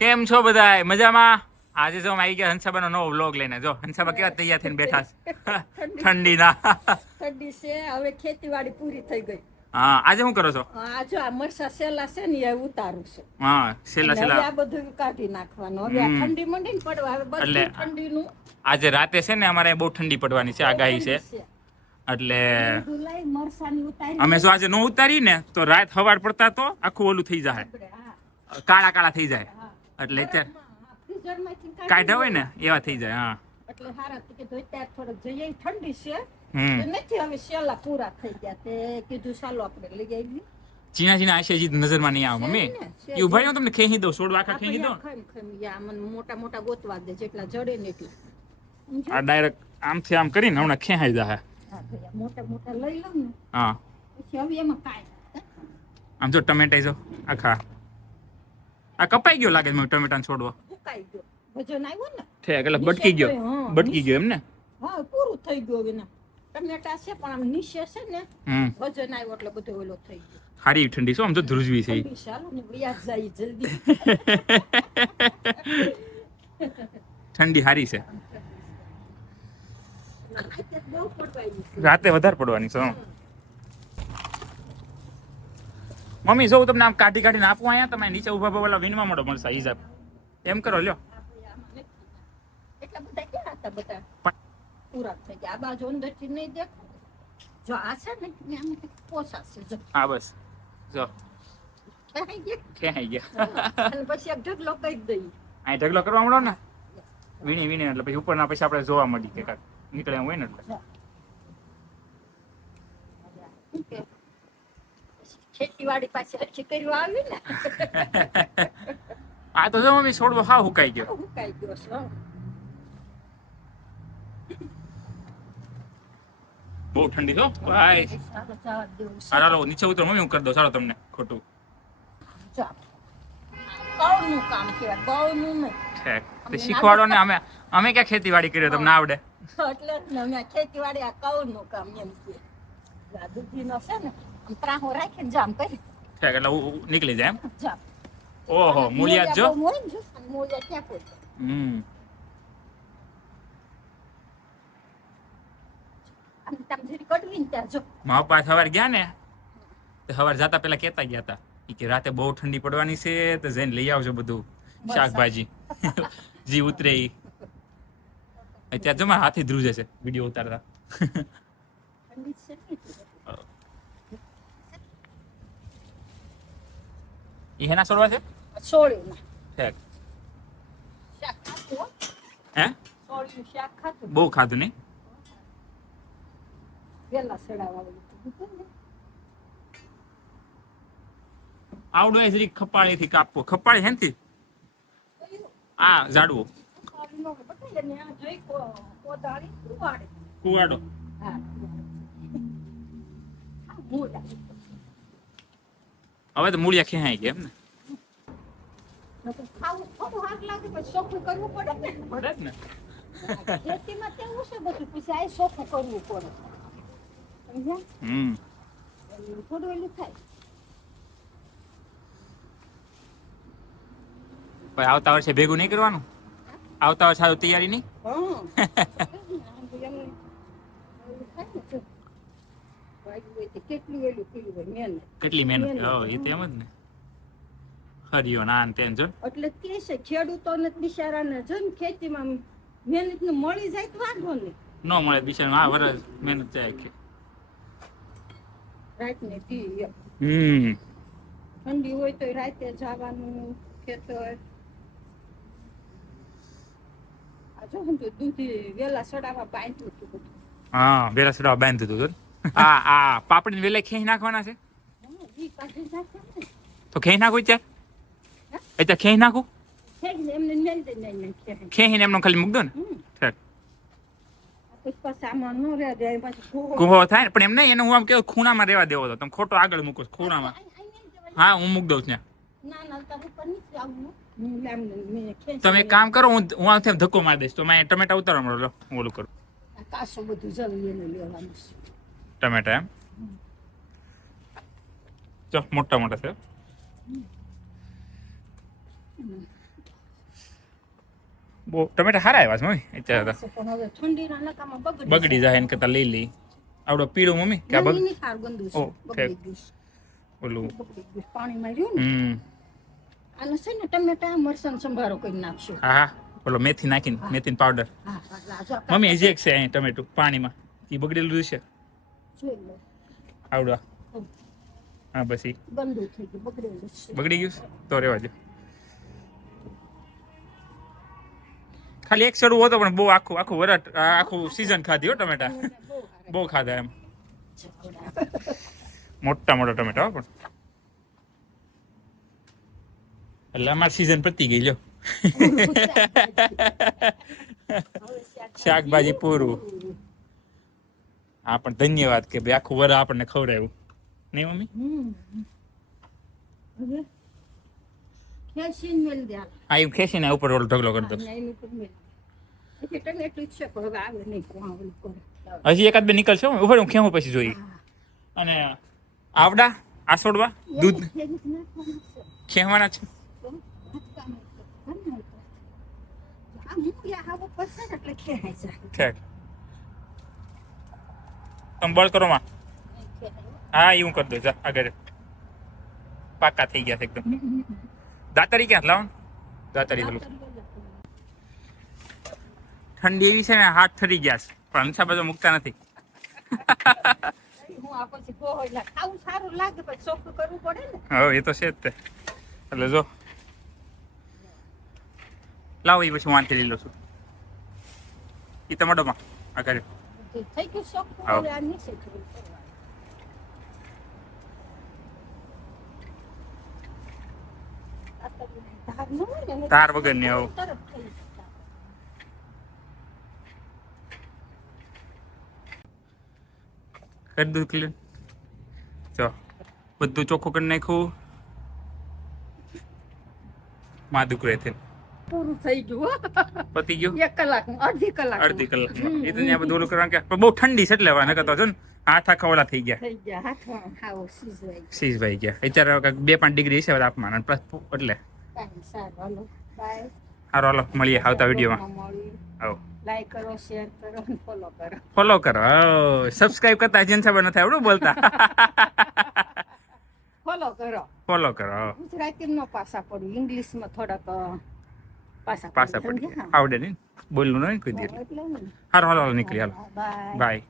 કેમ છો બધાય મજામાં? આજે જો આવી ગયા હંસાબાનો નવો વ્લોગ લઈને. જો હંસાબા કેવા તૈયાર થઈને બેઠા છે ઠંડીના. ઠંડી છે હવે ખેતીવાડી પૂરી થઈ ગઈ. હા આજે શું કરો છો? આ જો આ મરસા સેલા છે ને એ ઉતારું છું. હા સેલા હવે સેલા આ બધું કાઢી નાખવાનું. હવે આ ઠંડી મંડી ને પડવા હવે બધું ઠંડીનું. આજે રાતે છે ને અમારે બહુ ઠંડી પડવાની છે, આગાહી છે. એટલે મરસાની ઉતારી અમે જો આજે નો ઉતારી ને તો રાત સવાર પડતા તો આખું ઓલું થઈ જાય, કાળા કાળા થઈ જાય. એટલે અત્યારે કાઢ્યા હોય ને એવા થઈ જાય. હા એટલે હારા કે ધોઈતા થોડક જઈએ ઠંડી છે નથી હવે સેલા પૂરા થઈ ગયા તે કીધું ચાલો આપણે લઈ આવી. ચીના ચીના આશેજી નજરમાં નહીં આવે મમ્મી. એ ઉભા રહ્યો તમને ખેંચી દઉં, છોડવા આખા ખેંચી દઉં. મને મોટા મોટા ગોતવા દે જેટલા જડે ને એટલા. આ ડાયરેક્ટ આમથી આમ કરીને હમણાં ખેંચાઈ જાય. હા ભૈયા મોટા મોટા લઈ લઉં ને. હા પછી હવે એમાં કાંઈ આમ જો ટમેટા જો આખા આ કપાઈ ગયો લાગે છે ટમેટાને છોડવા. ફૂકાઈ ગયો વજન આવ્યું ને ઠેક એટલે બટકી ગયો એમ ને. હા પૂરું થઈ ગયું હવે ટમેટા છે પણ આમ નીચે છે ને વજન આવ્યું એટલે બધું ઓલો થઈ ગયો. હારી ઠંડી શું આમ તો ધ્રુજવી છે. ચાલો ને વ્યાજ જાય જલ્દી. ઠંડી હારી છે. રાતે વધારે પડવાની છે. મમ્મી જો તમને આમ કાઢી કાઢીને આપું અહીંયા તમે નીચે ઉભા ઉભા વીણવા મળો મળશે હિસાબ એમ કરો લ્યો. એટલા બધા ક્યાં હતા બધા પૂરા થઈ ગયા. આ બાજુ અંદરથી નહીં દેખો જો આ છે ને આમ પોસાશે જો. હા બસ જો ક્યાં ગયા અને પછી એક ઢગલો કરી દઈ. અહીં ઢગલો કરવા મળો ને વીણી વીણી એટલે પછી ઉપરના પછી આપણે જોવા મળી કે કાંઈક નીકળે એમ હોય ને એટલે. ખેતીવાડી પાછી હરખી કરવા આવી ને. આ તો જો મમ્મી છોડવો હા હુકાઈ ગયો. હુકાઈ ગયો છે. બહુ ઠંડી છો ભાઈ. ચાલો નીચે ઉતરો મમ્મી, હું કરી દઉં. ચાલો તમને ખોટું કૌનું કામ કહેવાય, કૌનું નહીં. શીખવાડો ને. અમે ક્યાં ખેતીવાડી કર્યો તમને આવડે? એટલે જ ને અમે ખેતીવાડી આ કૌનું કામ એમ કે દૂધીનો છે ને ત્રાહો રાખીને જામ કરી એટલે નીકળી જાય એમ. જામ. ઓહો મૂળિયા જો. મૂળિયા ક્યાં કોઈ. મારા પપ્પા સવારે ગયા ને તો સવારે જતા પેલા કેતા ગયા હતા કે રાતે બહુ ઠંડી પડવાની છે તો જઈને લઈ આવજો બધું શાકભાજી જી ઉતરે ઈ. અત્યારે જો મારા હાથી ધ્રુજે છે વિડીયો ઉતારતા. ઈ હેના છોડવા છે? સોળીના. ઠેક. શાક ખાતું હે? સોળીનું શાક ખાતું. બહુ ખાધું નહીં. વેલા સડાવાળું. આવડો એ જરી ખપાળી થી કાપવો. ખપાળી હેનથી આ ઝાડવો કુવાડો. હવે તો મૂળિયા ખેંચાઈ ગયા એમ ને. પડે જ ને. ખેતીમાં કેવું છે બધું પછી આ ચોખ્ખું કરવું પડે. થોડું એલું થાય. આવતા વર્ષે ભેગું નહીં કરવાનું? આવતા વર્ષે સારું તૈયારી નહીં? કેટલી મહેનત. એ તો એમ જ ને. હરિયો ના તેન જો. એટલે કે છે ખેડૂતોને બિચારાને જો ને ખેતીમાં મહેનત નું મળી જાય તો વાંધો નહીં. ન મળે બિચારા આ વર્ષ મહેનત જાય કે રાત ને ટી. ઠંડી હોય તો રાતે જવાનું ખેતર. હા વેલા સડાવા બાંધ્યું હતું. આ પાપડી વેલા ખેંચી નાખવાના છે તો ખેંચી નાખું ત્યાં. અત્યારે ખેંચી નાખું. ખેંચીને એમનો ખાલી મૂક દો ને. કુહો થાય ને પણ એમ નહીં. એને હું આમ કેવું ખૂણામાં રહેવા દેવો હતો. તમે ખોટો આગળ મૂકો ખૂણામાં. હા હું મૂક દઉં ત્યાં. તમે એક કામ કરો, હું આથી ધક્કો મારી દઈશ તો મેં ટમેટા ઉતારવા મળો. હું ઓલું કરું. ટમેટા એમ જો મોટા મોટા છે. બહુ ટમેટા સારા આવ્યા છે મમ્મી અત્યારે તો પણ હવે ઠંડીના નકામાં બગડી જાય એને કરતા લઈ લઈ આવડો પીળો મમ્મી કે આ ના, નહીં, સારું ગંદુ છે. ઓ, બગડી ગયું છે. ઓલું બગડી ગયું છે. પાણીમાં રહ્યું ને આને છે ને ટમેટા મરચાં સંભારો કરી નાખશું. હા હા ઓલો મેથી નાખીને મેથી પાવડર હા એટલે આ જો આ મમ્મી હજી એક છે અહીં ટમેટું પાણીમાં એ બગડેલું છે જોઈ લો. આવડો હા બસ ઈ ગંદુ થઈ ગયું બગડેલું છે. બગડી ગયું છે? તો રેવા દો ખાલી એક સડું હતો પણ બહુ આખું આખું વરટ આખું સીઝન ખાધી હો ટમેટા બહુ ખાધા એમ મોટા મોટા ટમેટા હો પણ એટલે અમારી સીઝન પતી ગઈ લ્યો શાકભાજી પૂરું હા પણ ધન્યવાદ કે ભાઈ આખું વર આપણને ખવડાવ્યું નહીં મમ્મી હવે ખેંચીને મેલ દે. આ એવું ખેંચીને ઉપર ઓલો ઢગલો કરી દો હા, એની ઉપર મેલ દે. એટલે ટમેટું જ છે પણ હવે આવે નહીં કોણ ઓલું કરે. હજી એકાદ બે નીકળશે હો. ઉપર હું ખેવું પછી જોઈએ અને આવડા આસોડવા દૂધ ખેવાના છે ખેક તમે બળ કરો માં હા એવું કરી દો જા આગળ પાકા થઈ ગયા છે એકદમ દાતરી ક્યાં લાવો દાતરી પેલું ઠંડી એવી છે ને હાથ ઠરી ગયા છે પણ અંછા બાજુ મૂકતા નથી ખાવું સારું લાગે પણ ચોખ્ખું કરવું પડે ને. હા એ તો છે જ તે એટલે જો લાવો એ પછી વાંચી લીલો છું એ ટમાટોમાં આગળ થઈ ગયું ચોખ્ખું આવો. હવે આ નીચે થોડું કરવાનું. ધાર ન હોય ને, તાર વગર ને આવો તરત થઈ જાય. કરી દઉં ક્લીન જો બધું ચોખ્ખું કરી નાખ્યું માં દુકરે થી પૂરું થઈ ગયું હો. પતી ગયું 1 કલાકનું, અડધી કલાક અડધી કલાકમાં એ તો ત્યાં બધું ઓલું કરવાનું કે પણ બહુ ઠંડી છે એટલે નકર તો છે ને હાથ આખા ઓલા થઈ ગયા થઈ ગયા હાથમાં ખાવો સીઝવાય. સીઝભાઈ ગયા અત્યારે કાંઈક 2-5 ડિગ્રી છે તાપમાન અને પ્લસ એટલે કાંઈ સારું હાલો બાય. સારું હાલો મળીએ આવતા વિડીયોમાં મળીએ. આવો લાઈક કરો, શેર કરો અને ફોલો કરો. ફોલો કરો સબસ્ક્રાઇબ કરતા જેન સાહેબ નથી આવડું બોલતા ફોલો કરો. ફોલો કરો ગુજરાતીમાં પાસા પડ્યું, ઇંગ્લિશમાં થોડાક પાસા પાછા પડી ગયા આવડે નહીં બોલવું નહીં કોઈ દી એટલે સારું હાલો નીકળી હાલો બાય. બાય